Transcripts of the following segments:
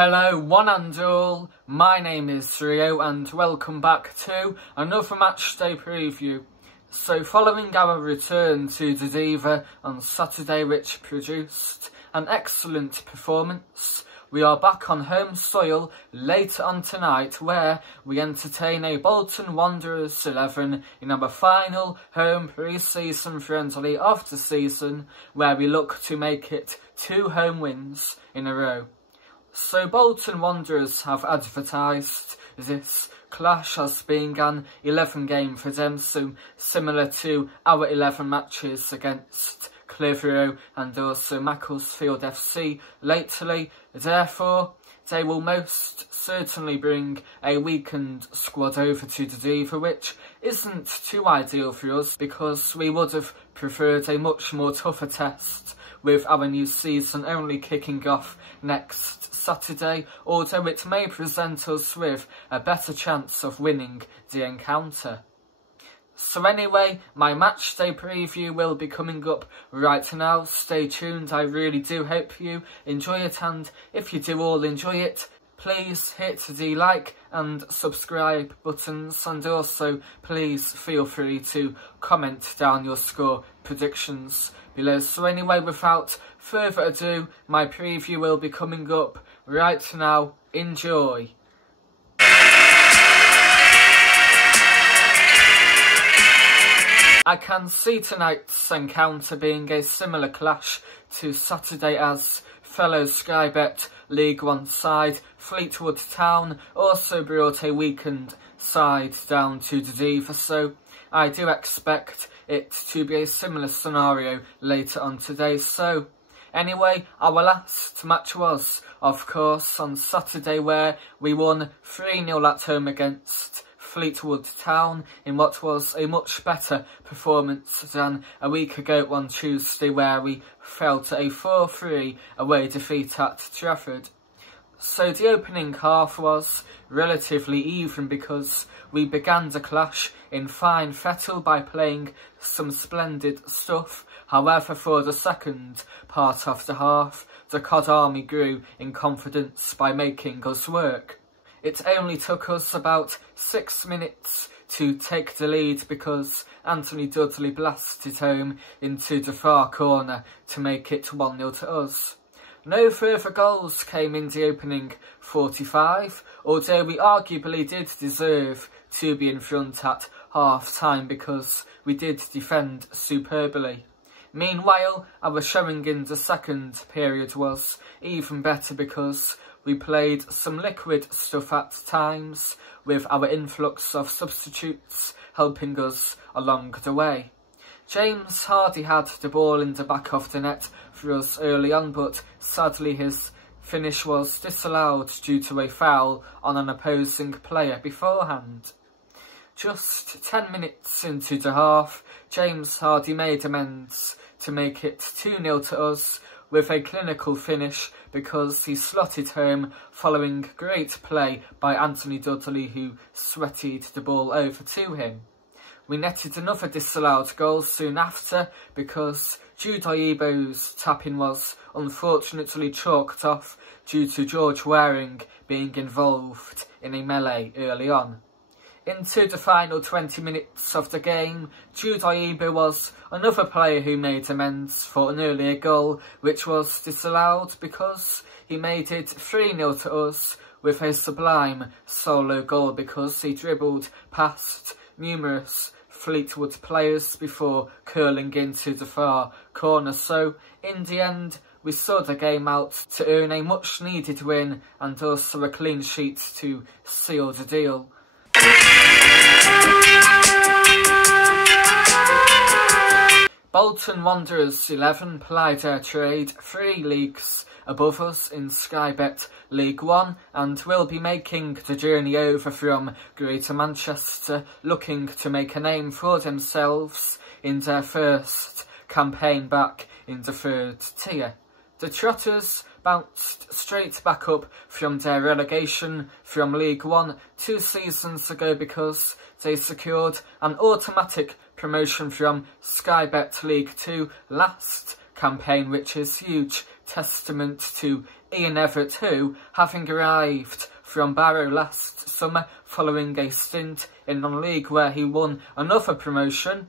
Hello one and all, my name is Rio and welcome back to another matchday preview. So following our return to the Diva on Saturday, which produced an excellent performance, we are back on home soil later on tonight where we entertain a Bolton Wanderers 11 in our final home pre-season friendly of the season, where we look to make it 2 home wins in a row. So Bolton Wanderers have advertised this clash as being an 11 game for them, so similar to our 11 matches against Clitheroe and also Macclesfield FC lately. Therefore, they will most certainly bring a weakened squad over to the Diva, which isn't too ideal for us because we would have preferred a much more tougher test, with our new season only kicking off next Saturday, although it may present us with a better chance of winning the encounter. So anyway, my matchday preview will be coming up right now. Stay tuned, I really do hope you enjoy it, and if you do all enjoy it, please hit the like and subscribe buttons, and also please feel free to comment down your score predictions below. So anyway, without further ado, my preview will be coming up right now. Enjoy! I can see tonight's encounter being a similar clash to Saturday, as fellow Sky Bet League One side Fleetwood Town also brought a weakened side down to the Diva, so I do expect it to be a similar scenario later on today. So anyway, our last match was, of course, on Saturday, where we won 3-0 at home against Fleetwood Town in what was a much better performance than a week ago on Tuesday, where we fell to a 4-3 away defeat at Trafford. So the opening half was relatively even because we began the clash in fine fettle by playing some splendid stuff. However, for the second part of the half, the Cod Army grew in confidence by making us work. It only took us about 6 minutes to take the lead because Anthony Dudley blasted home into the far corner to make it 1-0 to us. No further goals came in the opening 45, although we arguably did deserve to be in front at half-time because we did defend superbly. Meanwhile, our showing in the second period was even better because we played some liquid stuff at times, with our influx of substitutes helping us along the way. James Hardy had the ball in the back of the net for us early on, but sadly his finish was disallowed due to a foul on an opposing player beforehand. Just 10 minutes into the half, James Hardy made amends to make it 2-0 to us, with a clinical finish because he slotted home following great play by Anthony Dudley, who sweated the ball over to him. We netted another disallowed goal soon after because Jude Oyibo's tap-in was unfortunately chalked off due to George Waring being involved in a melee early on. Into the final 20 minutes of the game, Jude Oyibo was another player who made amends for an earlier goal, which was disallowed because he made it 3-0 to us with a sublime solo goal because he dribbled past numerous Fleetwood players before curling into the far corner. So in the end, we saw the game out to earn a much needed win and also a clean sheet to seal the deal. Bolton Wanderers 11 plied their trade 3 leagues above us in Sky Bet League One and will be making the journey over from Greater Manchester, looking to make a name for themselves in their first campaign back in the 3rd tier. The Trotters bounced straight back up from their relegation from League One 2 seasons ago because they secured an automatic promotion from Sky Bet League 2 last campaign, which is huge testament to Ian Everett, who, having arrived from Barrow last summer following a stint in non-league where he won another promotion,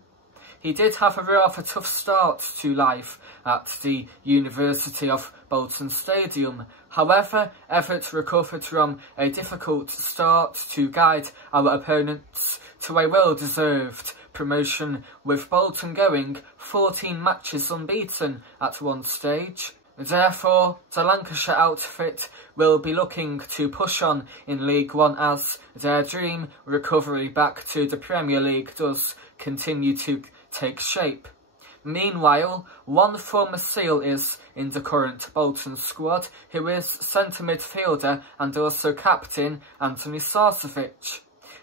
he did have a rather tough start to life at the University of Bolton Stadium. However, Everett recovered from a difficult start to guide our opponents to a well-deserved promotion, with Bolton going 14 matches unbeaten at one stage. Therefore, the Lancashire outfit will be looking to push on in League One as their dream recovery back to the Premier League does continue to take shape. Meanwhile, one former Seal is in the current Bolton squad, who is centre midfielder and also captain Anthony Sarcevic.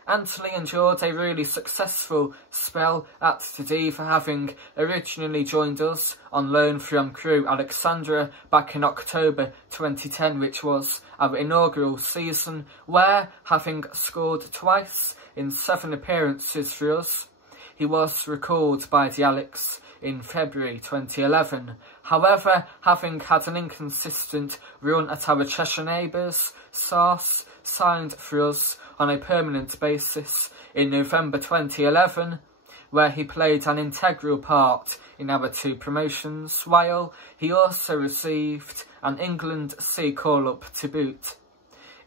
Anthony endured a really successful spell at the Diva, having originally joined us on loan from Crewe Alexandra back in October 2010, which was our inaugural season, where, having scored twice in 7 appearances for us, he was recalled by the Alex in February 2011. However, having had an inconsistent run at our Cheshire neighbours, Sars signed for us on a permanent basis in November 2011, where he played an integral part in our 2 promotions, while he also received an England C call-up to boot.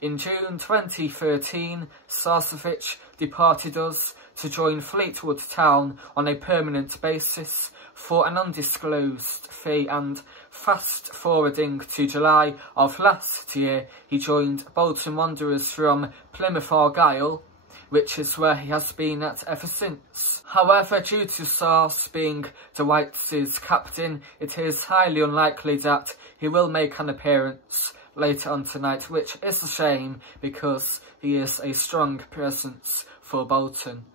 In June 2013, Sarcevic departed us to join Fleetwood Town on a permanent basis for an undisclosed fee, and fast forwarding to July of last year, he joined Bolton Wanderers from Plymouth Argyle, which is where he has been at ever since. However, due to Sars being the Whites' captain, it is highly unlikely that he will make an appearance later on tonight, which is a shame because he is a strong presence for Bolton.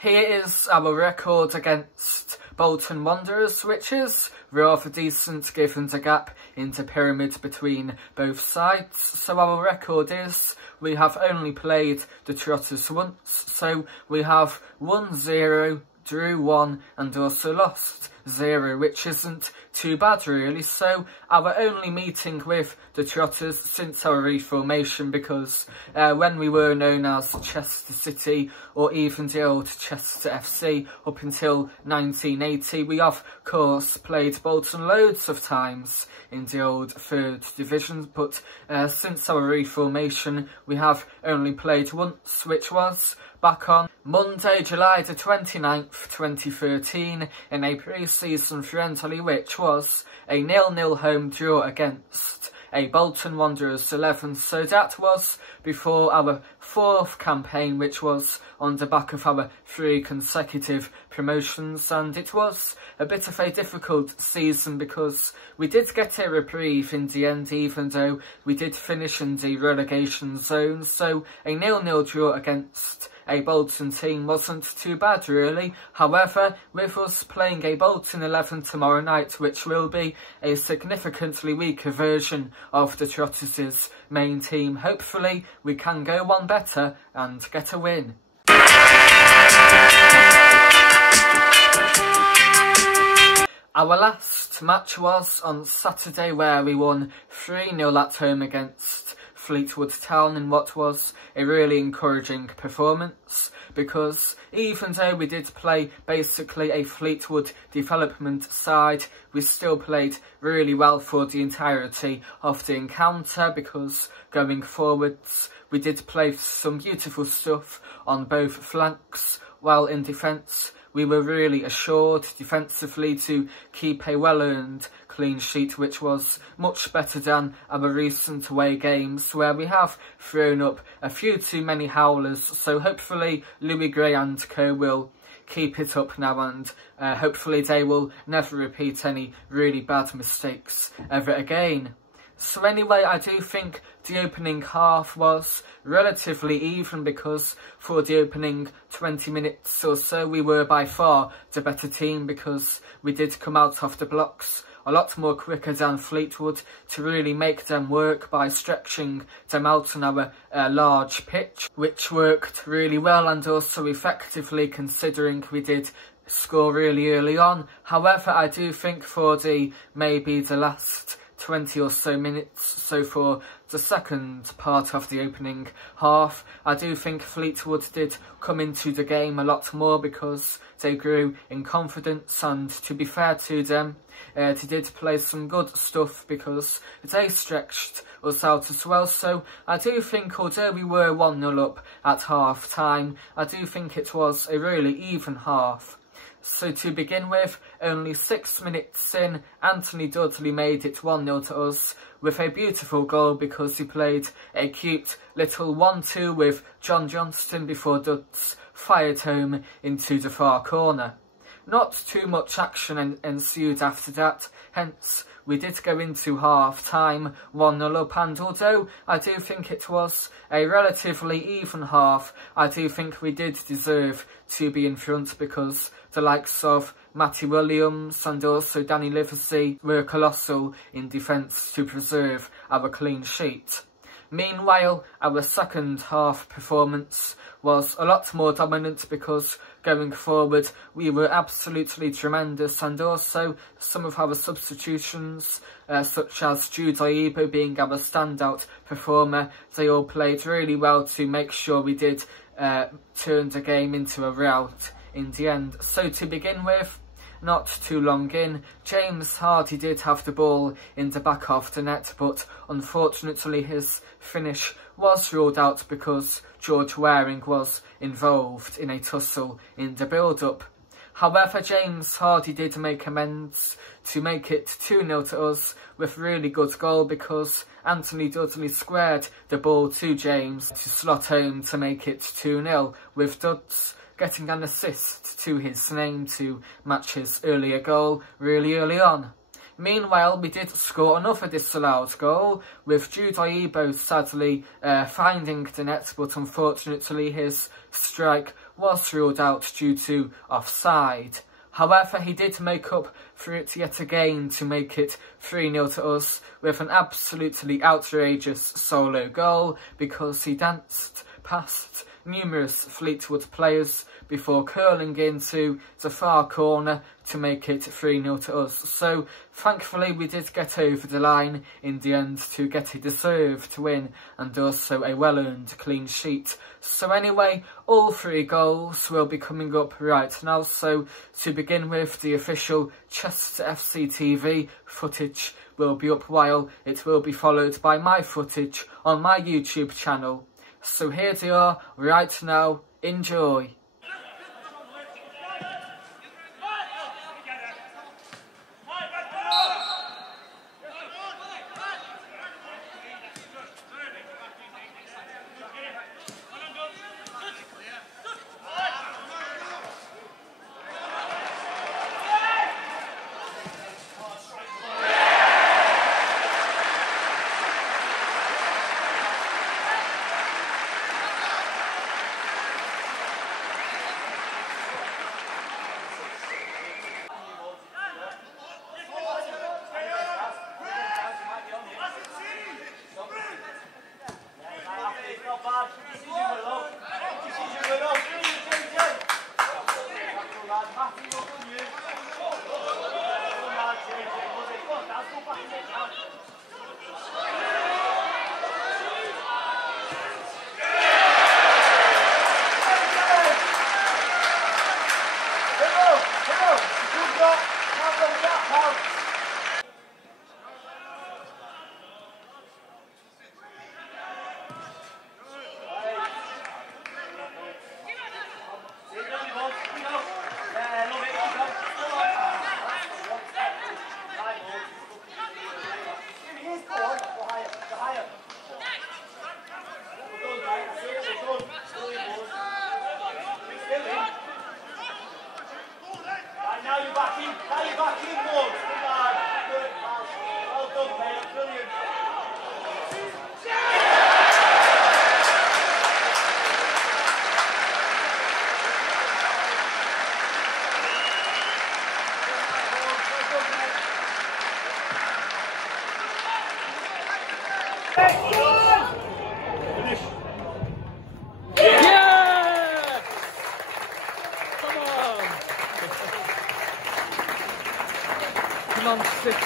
Here is our record against Bolton Wanderers, which is rather decent given the gap in the pyramid between both sides. So our record is, we have only played the Trotters once, so we have 1-0, drew 1 and also lost 0, which isn't too bad really. So our only meeting with the Trotters since our reformation, because when we were known as Chester City or even the old Chester FC up until 1980, we of course played Bolton loads of times in the old 3rd division, but since our reformation we have only played once, which was back on Monday, July the 29th, 2013, in a pre-season friendly, which was a 0-0 home draw against a Bolton Wanderers 11. So that was before our 4th campaign, which was on the back of our 3 consecutive promotions, and it was a bit of a difficult season because we did get a reprieve in the end, even though we did finish in the relegation zone. So a 0-0 draw against a Bolton team wasn't too bad really. However, with us playing a Bolton 11 tomorrow night, which will be a significantly weaker version of the Trotters' main team, hopefully we can go one better and get a win. Our last match was on Saturday, where we won 3-0 at home against Fleetwood Town in what was a really encouraging performance, because even though we did play basically a Fleetwood development side, we still played really well for the entirety of the encounter, because going forwards we did play some beautiful stuff on both flanks, while in defence we were really assured defensively to keep a well-earned clean sheet, which was much better than our recent away games, where we have thrown up a few too many howlers. So hopefully Louis Gray and co will keep it up now, and hopefully they will never repeat any really bad mistakes ever again. So anyway, I do think the opening half was relatively even, because for the opening 20 minutes or so we were by far the better team, because we did come out of the blocks a lot more quicker than Fleetwood to really make them work by stretching them out on our large pitch, which worked really well and also effectively, considering we did score really early on. However, I do think for maybe the last 20 or so minutes, so for the second part of the opening half, I do think Fleetwood did come into the game a lot more because they grew in confidence, and to be fair to them, they did play some good stuff because they stretched us out as well. So I do think, although we were 1-0 up at half time, I do think it was a really even half. So to begin with, only 6 minutes in, Anthony Dudley made it 1-0 to us with a beautiful goal because he played a cute little 1-2 with John Johnston before Duds fired home into the far corner. Not too much action ensued after that, hence we did go into half-time 1-0 up, and although I do think it was a relatively even half, I do think we did deserve to be in front because the likes of Matty Williams and also Danny Livesey were colossal in defence to preserve our clean sheet. Meanwhile, our second half performance was a lot more dominant because going forward we were absolutely tremendous, and also some of our substitutions, such as Jude Oyibo being our standout performer, they all played really well to make sure we did turn the game into a rout in the end. So to begin with, not too long in, James Hardy did have the ball in the back of the net, but unfortunately his finish was ruled out because George Waring was involved in a tussle in the build-up. However, James Hardy did make amends to make it 2-0 to us with really good goal because Anthony Dudley squared the ball to James to slot home to make it 2-0, with Duds getting an assist to his name to match his earlier goal really early on. Meanwhile, we did score another disallowed goal, with Jude Oyibo sadly finding the net, but unfortunately his strike was ruled out due to offside. However, he did make up for it yet again to make it 3-0 to us with an absolutely outrageous solo goal because he danced past numerous Fleetwood players before curling into the far corner to make it 3-0 to us. So thankfully we did get over the line in the end to get a deserved win and also a well-earned clean sheet. So anyway, all 3 goals will be coming up right now. So to begin with, the official Chester FC TV footage will be up, while it will be followed by my footage on my YouTube channel. So here they are right now. Enjoy.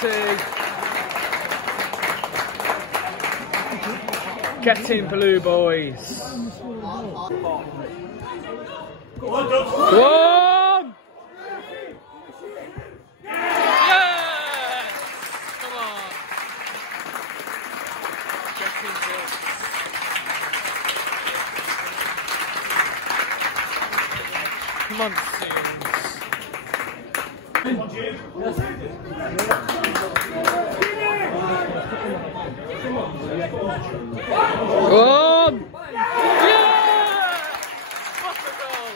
penalty. Get in, blue boys. Go on! Yes! Come on. Get in, boys. Come on, Sims. Go on! Yeah! What a goal!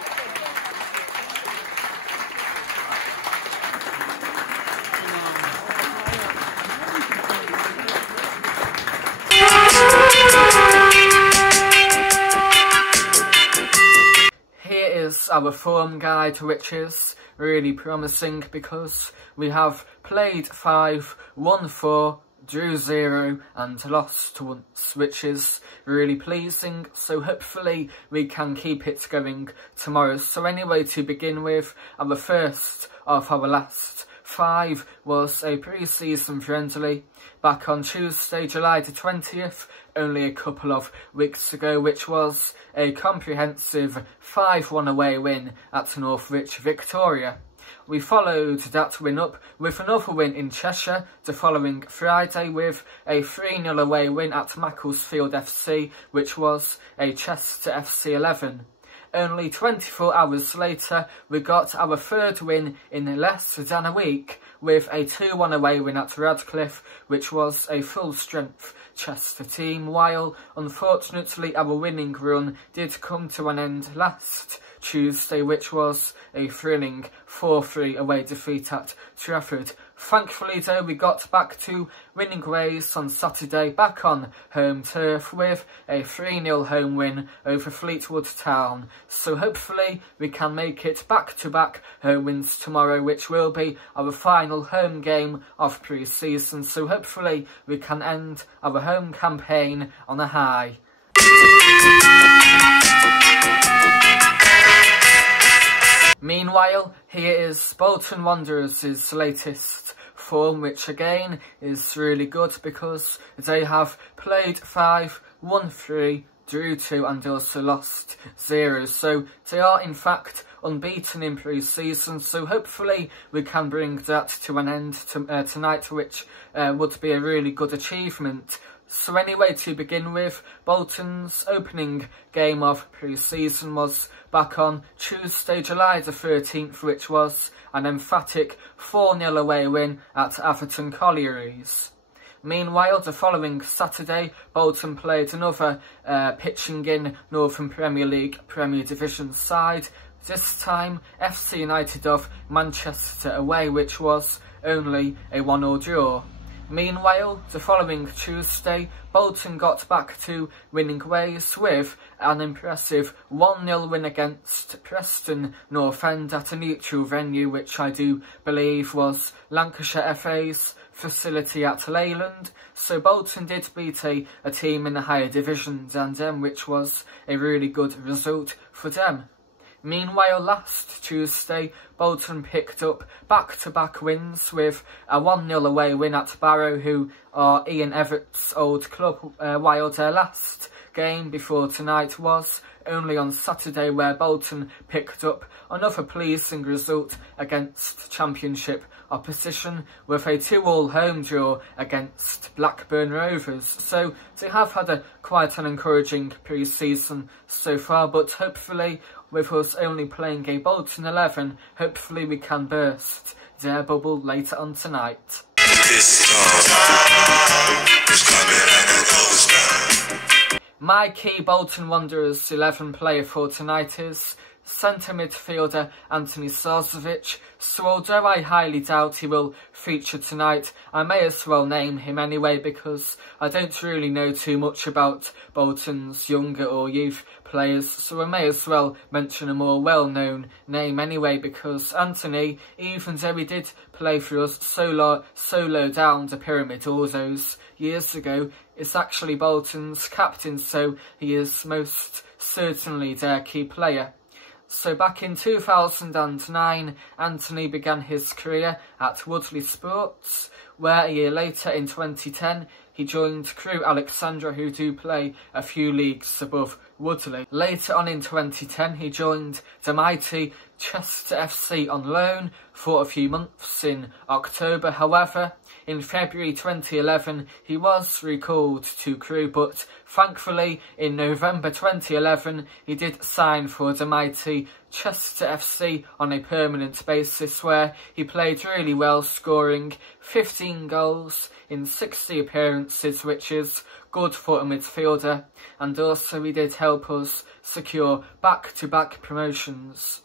Here is our form guide, which is really promising because we have played 5, won 4, drew 0 and lost once, which is really pleasing, so hopefully we can keep it going tomorrow. So anyway, to begin with, our first of our last 5 was a pre-season friendly back on Tuesday, July the 20th, only a couple of weeks ago, which was a comprehensive 5-1 away win at Northwich, Victoria. We followed that win up with another win in Cheshire the following Friday with a 3-0 away win at Macclesfield FC, which was a Chester FC 11. Only 24 hours later, we got our third win in less than a week with a 2-1 away win at Radcliffe, which was a full-strength Chester team, while unfortunately our winning run did come to an end last Tuesday, which was a thrilling 4-3 away defeat at Trafford. Thankfully though, we got back to winning ways on Saturday back on home turf with a 3-0 home win over Fleetwood Town. So hopefully we can make it back-to-back home wins tomorrow, which will be our final home game of pre-season. So hopefully we can end our home campaign on a high. Meanwhile, here is Bolton Wanderers' latest form, which again is really good because they have played 5, won 3, drew 2 and also lost 0. So they are in fact unbeaten in pre-season, so hopefully we can bring that to an end tonight, which would be a really good achievement. So anyway, to begin with, Bolton's opening game of pre-season was back on Tuesday, July the 13th, which was an emphatic 4-0 away win at Atherton Collieries. Meanwhile, the following Saturday, Bolton played another pitching in Northern Premier League Premier Division side, this time FC United of Manchester away, which was only a 1-1 draw. Meanwhile, the following Tuesday, Bolton got back to winning ways with an impressive 1-0 win against Preston North End at a neutral venue, which I do believe was Lancashire FA's facility at Leyland. So Bolton did beat a team in the higher divisions than them, which was a really good result for them. Meanwhile, last Tuesday, Bolton picked up back-to-back wins with a 1-0 away win at Barrow, who are Ian Everett's old club, while their last game before tonight was only on Saturday, where Bolton picked up another pleasing result against Championship opposition with a 2-2 home draw against Blackburn Rovers. So they have had quite an encouraging pre-season so far, but hopefully with us only playing a Bolton 11, hopefully we can burst their bubble later on tonight. My key Bolton Wanderers 11 player for tonight is centre midfielder Anthony Sarcevic, so although I highly doubt he will feature tonight, I may as well name him anyway because I don't really know too much about Bolton's younger or youth players, so I may as well mention a more well-known name anyway, because Anthony, even though he did play for us so low down the pyramid all those years ago, is actually Bolton's captain, so he is most certainly their key player. So back in 2009, Anthony began his career at Woodley Sports, where a year later in 2010 he joined Crewe Alexandra, who do play a few leagues above Woodley. Later on in 2010 he joined the mighty Chester FC on loan for a few months in October. However, in February 2011 he was recalled to Crewe, but thankfully in November 2011 he did sign for the mighty Chester FC on a permanent basis, where he played really well, scoring 15 goals in 60 appearances, which is good for a midfielder, and also he did help us secure back-to-back promotions.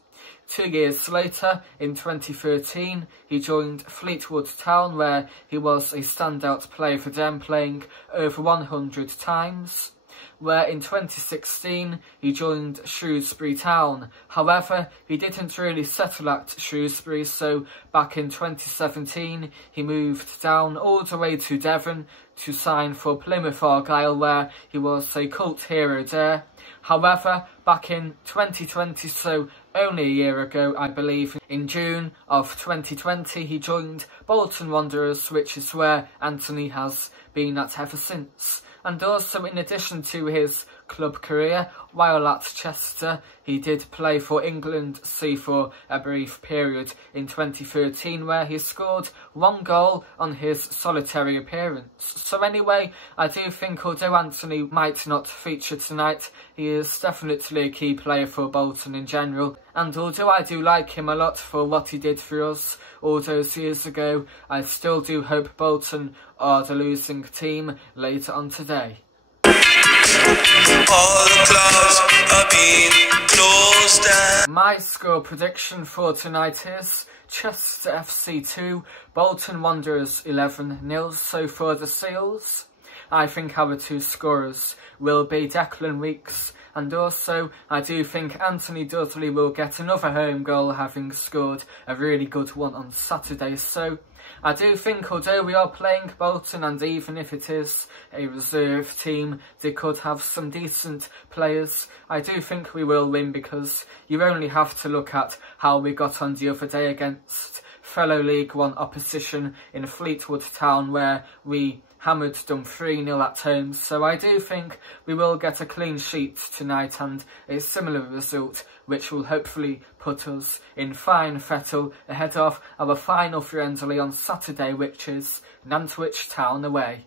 2 years later, in 2013, he joined Fleetwood Town, where he was a standout player for them, playing over 100 times. Where in 2016 he joined Shrewsbury Town. However, he didn't really settle at Shrewsbury, so back in 2017 he moved down all the way to Devon to sign for Plymouth Argyle, where he was a cult hero there. However, back in 2020, so only a year ago I believe, in June of 2020 he joined Bolton Wanderers, which is where Anthony has been at ever since. And also, in addition to his club career, while at Chester, he did play for England C for a brief period in 2013, where he scored 1 goal on his solitary appearance. So anyway, I do think although Anthony might not feature tonight, he is definitely a key player for Bolton in general. And although I do like him a lot for what he did for us all those years ago, I still do hope Bolton are the losing team later on today. All the clubs are being closed down. My score prediction for tonight is Chester FC 2, Bolton Wanderers 11-0. So for the Seals, I think our 2 scorers will be Declan Weeks, and also I do think Anthony Dudley will get another home goal, having scored a really good one on Saturday. So I do think although we are playing Bolton, and even if it is a reserve team, they could have some decent players, I do think we will win, because you only have to look at how we got on the other day against fellow League One opposition in Fleetwood Town, where we hammered them 3-0 at home. So I do think we will get a clean sheet tonight and a similar result, which will hopefully put us in fine fettle ahead of our final friendly on Saturday, which is Nantwich Town away.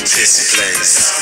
This place.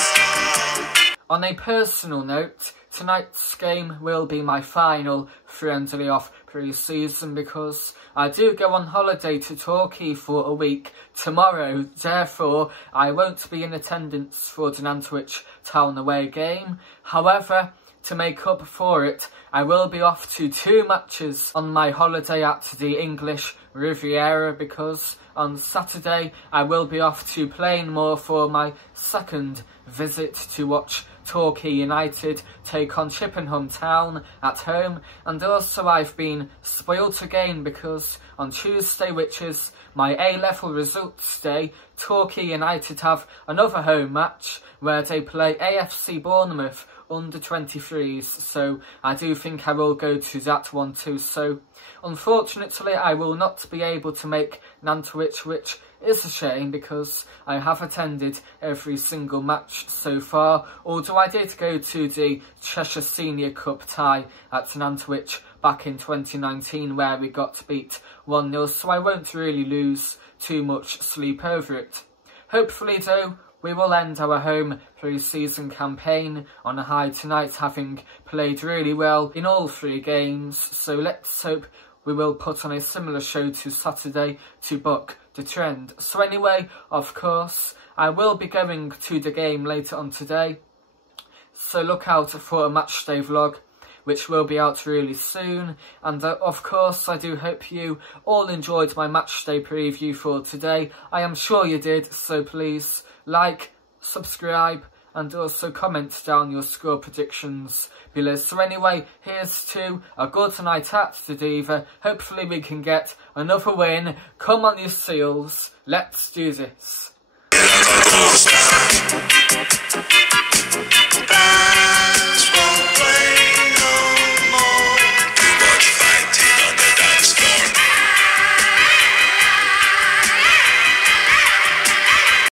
On a personal note, tonight's game will be my final friendly of pre-season, because I do go on holiday to Torquay for a week tomorrow. Therefore, I won't be in attendance for the Nantwich Town away game. However, to make up for it, I will be off to 2 matches on my holiday at the English Riviera, because on Saturday I will be off to Plainmoor for my second visit to watch Torquay United take on Chippenham Town at home. And also I've been spoilt again, because on Tuesday, which is my A-level results day, Torquay United have another home match where they play AFC Bournemouth under 23s, so I do think I will go to that one too. So unfortunately I will not be able to make Nantwich, which is a shame, because I have attended every single match so far, although I did go to the Cheshire Senior Cup tie at Nantwich back in 2019, where we got beat 1-0, so I won't really lose too much sleep over it. Hopefully though, we will end our home pre-season campaign on a high tonight, having played really well in all 3 games, so let's hope we will put on a similar show to Saturday to buck the trend. So anyway, of course, I will be going to the game later on today, so look out for a matchday vlog, which will be out really soon. And of course, I do hope you all enjoyed my matchday preview for today. I am sure you did, so please like, subscribe, and also comment down your score predictions below. So anyway, here's to a good night at the Diva. Hopefully we can get another win. Come on you Seals, let's do this.